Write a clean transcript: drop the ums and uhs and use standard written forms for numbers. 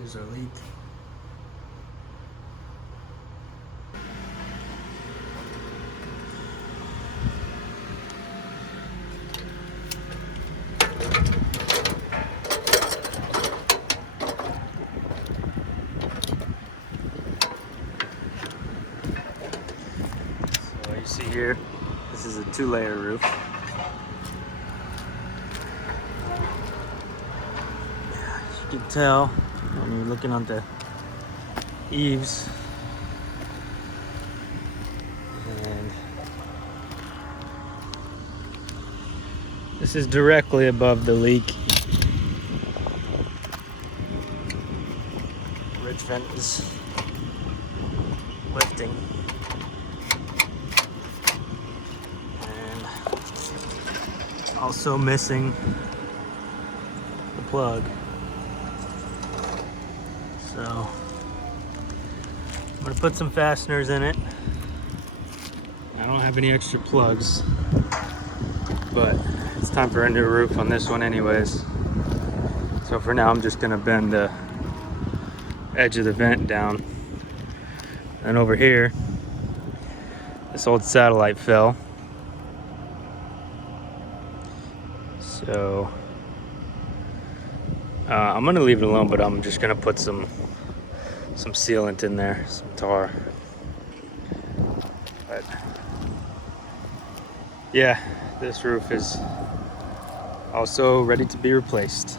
There's our leak. So you see here, this is a 2-layer roof. As you can tell when you're looking on the eaves, and this is directly above the leak. Ridge vent is lifting, and also missing the plug. So I'm gonna put some fasteners in it. I don't have any extra plugs, but it's time for a new roof on this one anyways. So for now, I'm just gonna bend the edge of the vent down. And over here, this old satellite fell. So I'm gonna leave it alone, but I'm just gonna put some sealant in there, some tar. But yeah, this roof is also ready to be replaced.